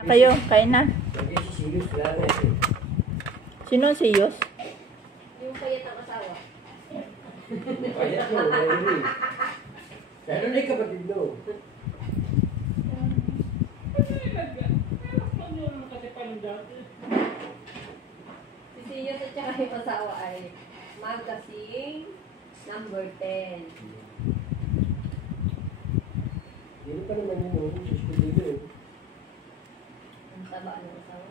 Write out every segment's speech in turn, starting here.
Kayo, kain na. Sino ang siyos? Yung payat ng asawa. Payat mo, Mary. Kaya na yung kapatid mo. Si Siyos at saka yung asawa ay magkasing number 10. Hindi pa naman yun, sa school dito. Ang taba ng asawa.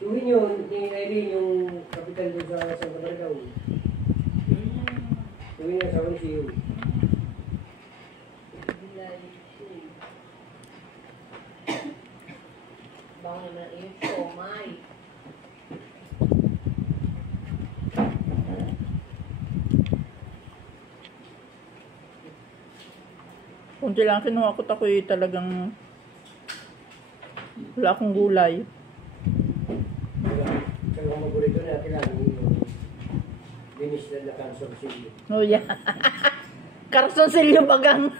Tuwin yun, ni Irene, yung kapitan doon sa San Camargao. Tuwin yung asawa ni Siyo. Bilay. Bango naman ang iyong siomay. Kunti lang kinuha ko takoy talagang wala akong gulay. Kaya ang magulito natin lang, yung dinis na cancer Siyo. Oh, yeah. Carsoncillo bagang.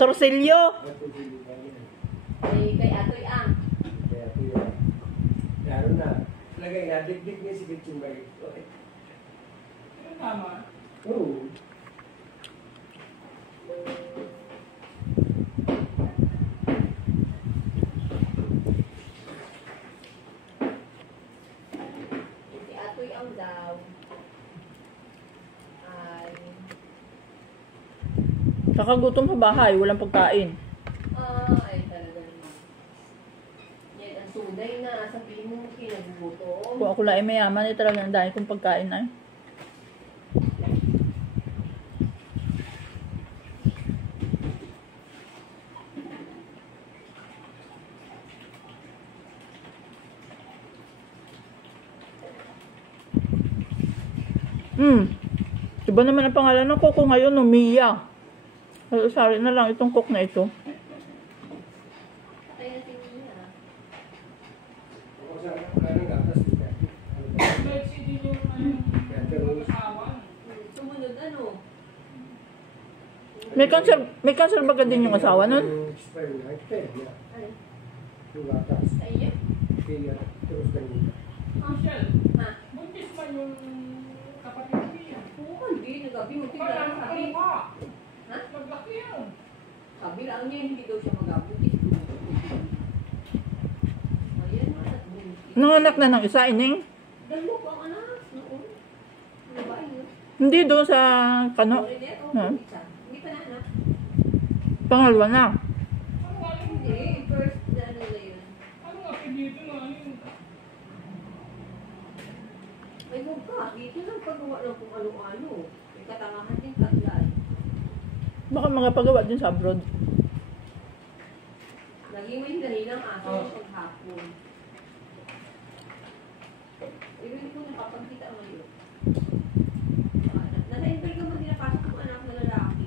Torsilyo. Kay Atoy Ang. Kaya po yun. Laro na. Lagay na, dik-dik niya si Bitching Balik. Tama. Oo. Si Atoy Ang daw ay Kakagutom sa bahay, walang pagkain. ay talaga naman. Yan ang sunday na. Sabihin mo kinagugutom. Kung ako lang ay mayaman, ay talagang dahil kong pagkain ay. Iba naman ang pangalan ng cook ko ngayon, no, Mia. Sorry na lang itong cook na ito. Patay na si Mia. Ako sa anong gatas dito. May CD yung asawa. Sumunod ano? May cancer ba din yung asawa nun? Yung sperm na, niya. Ano? Yung gatas. Ayun? Kaya, terus kanina. Michelle, Ha? buntis man yung kapatid niya. Oo, hindi. Nagabi. Hindi ka Parang lang sabi. ano ka? Ha? Maglaki yan. Sabi lang niya, hindi daw siya magabuti. Ayan na. Nanganak na ng isa, ining. Dalawa ang anak. Noon. Ano ba yun? Hindi doon sa kano. Orineto. Ha? Isa. Hindi pa na anak. Pangalawa na. Ano nga yung Hindi. First na ano na yun. ano nga dito na ano yung Ay, huwag ka. Dito lang pagawa lang kung ano-ano. May katangahan din katlay. Baka mga pagawa din sa abroad. Naging may dahilang aso ng paghapon. Hindi ko nakapagkita ang ngayon. Nasa-enter ka mo din napasok ang anak na lalaki.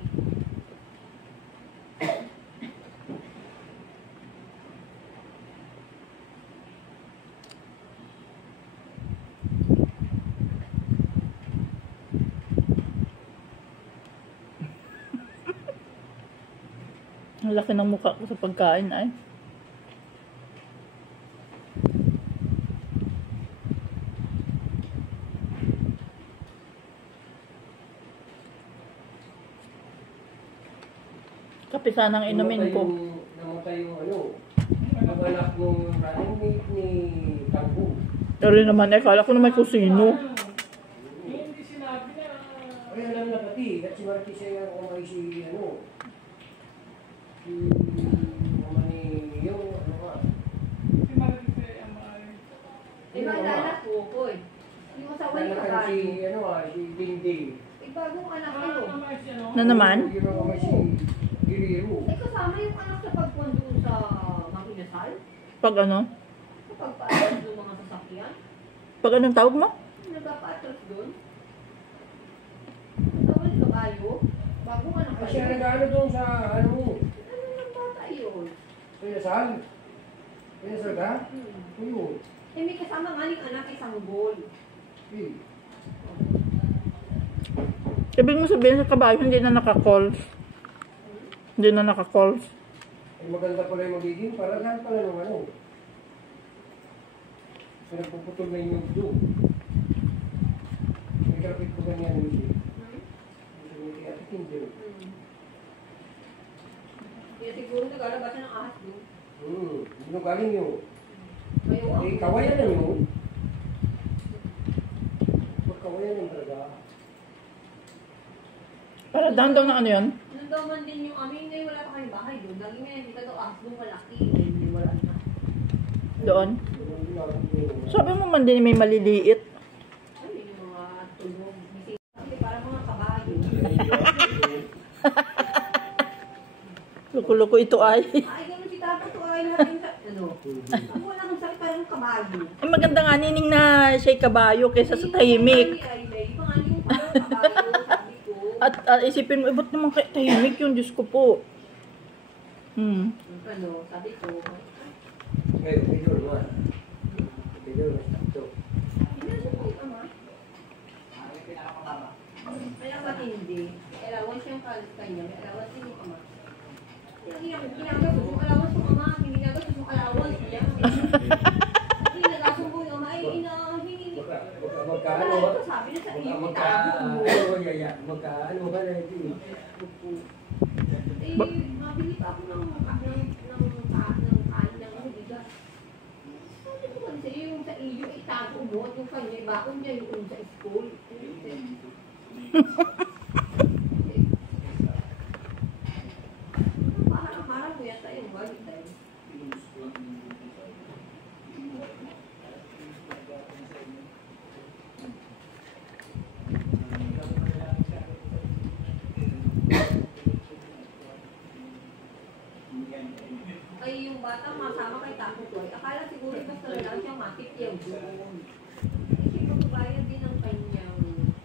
Ang laki ng mukha ko sa pagkain ay. Kape sana ang inumin ko. Namatay yung ano, yung anak nung running mate ni Tangko. Pero naman, kala ko naman kung sino. hindi sinabi na Ay, alam na pati, at si Marty siya yung umay si ano, si mama ni yung ano ka. si Marite ang maaari. Eh, maalala ko, boy. Yung asawa ni Nalakan Kakay. si ano si Dingding. Eh, bagong anak Ano ano. naman siya no? Na naman? Yung umay si Guerrero. Eh, kasama yung anak sa pagpuan doon sa Makinasal? Pag ano? Kapag paatras ng mga sasakyan? Pag anong tawag mo? Nagpapaatras doon? Asawa ni Kabayo? Bagong anak Ay, siya kayo? nag-ano doon sa ano mo. Ano ng bata yun? Pinasal. Pinasal ka? Ayun. Eh, may kasama nga ning anak isang bol. Eh, Ibig mo sabihin sa kabayo, hindi na naka-calls. Hindi na naka-calls. eh, maganda pala yung magiging, para lahat pala ng ano. So nagpuputol na yung doon. May kapit ko ganyan yung hindi. Hindi at hindi. Kaya siguro nagalabas na ng ahas doon. Ano galing yun? Ayaw Eh, kawayan na yun. Kawayan yung talaga. Para down daw na ano yun? Nung daw man din yung amin, ngayon wala pa kayong bahay doon. Lagi nga hindi ka daw ahas doon malaki. Hindi wala na. Doon? Sabi mo man din may maliliit. Ano yung mga tulong? Kasi parang mga kabayo. Loko-loko ito ay. Ay, gano'n si Tata to ay natin sa... Ano? Ako wala kang sakit parang kabayo. Ang maganda nga nining na siya'y kabayo kaysa sa tahimik. Iba nga yung parang kabayo, sabi ko. At isipin mo, ba't naman kaya tahimik yun? Diyos ko po. Ano, sabi ko. Ngayon, video naman. Video na sakto. Pinasok mo yung ama? Kaya ba't hindi? May allowance yung kanya, may allowance din yung ama. Ginagastos yung allowance yung ama, hindi ginagastos yung allowance niya. Hindi nagasumbo yung ama, ay hinahingi. Magkaano Wala ba? ito, sabi na sa iyo, tago mo. Magkaano ba na ito? Eh, mabili pa ako ng kain ng bigas. Sabi ko kasi yung sa iyo, itago mo, at yung kanya, bakon niya yung sa school. Parang mo yata yung balik tayo. Ay, yung bata masama kay Taco Toy. Akala siguro basta lang siya matipyaw doon. Kasi magbabayad din ang kanyang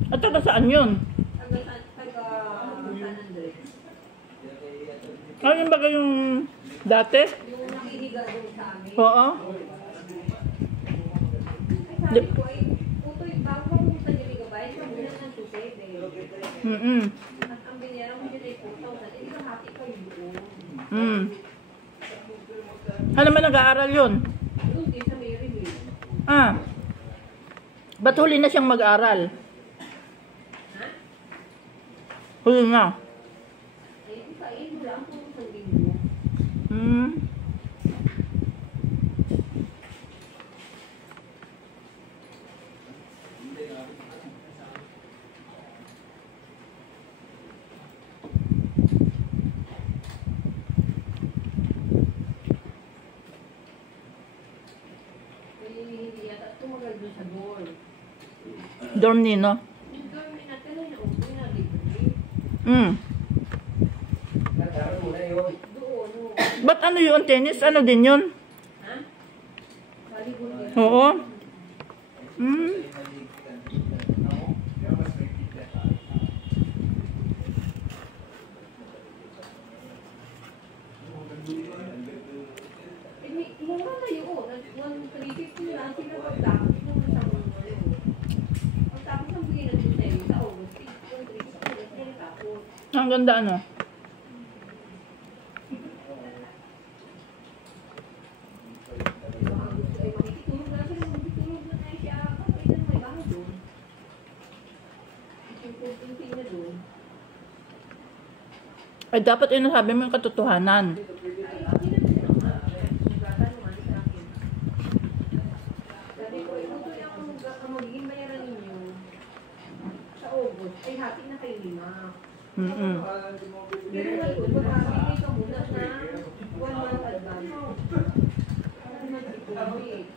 At taga saan yun? taga San Andres. Ano yung bagay yung dati? Yung nakihiga doon sa amin. Oo. Ay, sabi ko ay, Utoy, bago mo pumunta niyo ligabayad, siya muna ng 2.7. At ang binayaran mo dyan ay 4,000. Eh, di ba hati kayo doon? Ano naman nag-aaral yun? Doon din sa Maryville. Ba't huli na siyang mag-aaral? Ha? Huli na. Ay, kain mo lang kung isang linggo. Hindi yata tumagal doon sa dorm. Dorm nino. Yung dorm na natin na yung upo na libre. Nagkaroon mo na yun. Doon, no. Ba't ano yun? Tennis? Ano din yun? Ha? Volleyball din. Oo. Mura na yun. 1,350 lang sila pagtapos ng isang pagtapos ng bigyan ng sa'yo sa August. 1,350 tapos. Ang ganda ano? Makikitulog na sila. Makikitulog na tayo siya. Kapag na may bahay doon. Yung na doon. Ay dapat yun nasabi mo yung katotohanan. Ay, okay na sila. Nagtatanungan sa akin. Sabi ko, ito ang magiging bayaran ninyo sa August. Ay, hati na kayo 5. Pero ngayon, magbibigay ka muna na 1 month advance. Ano na deposit?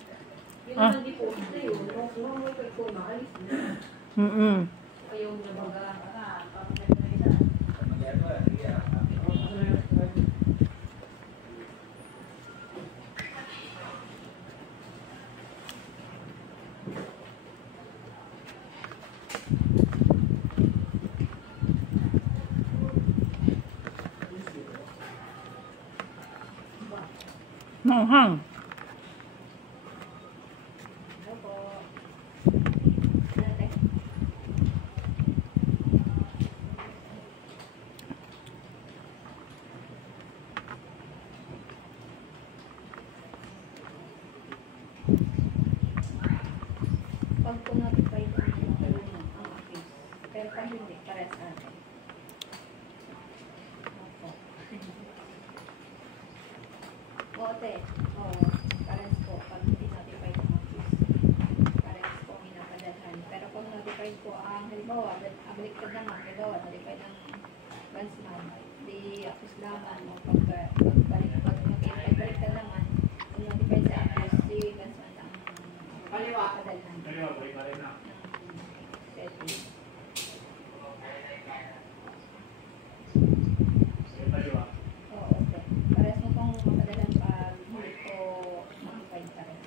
Yun naman deposit na yun. Kung mo kay ko, maalis na. Ayaw na baga. Manghang. pares ate. Opo. Ote. Oo. Pares po. Pag hindi notified ng office. Pares po minapadalhan. Pero kung notified po ang halimbawa, baliktad naman. Halimbawa, notified ng Gansman. Di office naman. Baliktad naman. Kung notified sa office, di Gansman ang padalhan. Kaliwa, balik na rin na. Setting. Kaliwa. Oo, okay. Pares mo pong mapadalan pag hindi ko notified pa rin.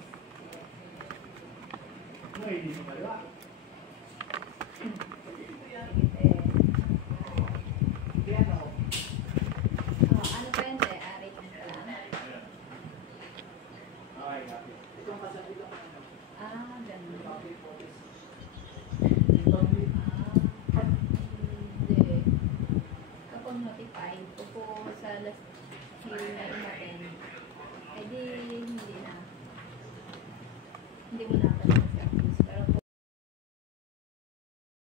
Ano, hindi mo kaliwa? Ano pa yun, te? Rate mo pa lang. Okay, copy. Ganun. Hindi. Kapag notified, upo sa last hearing na umaten, eh di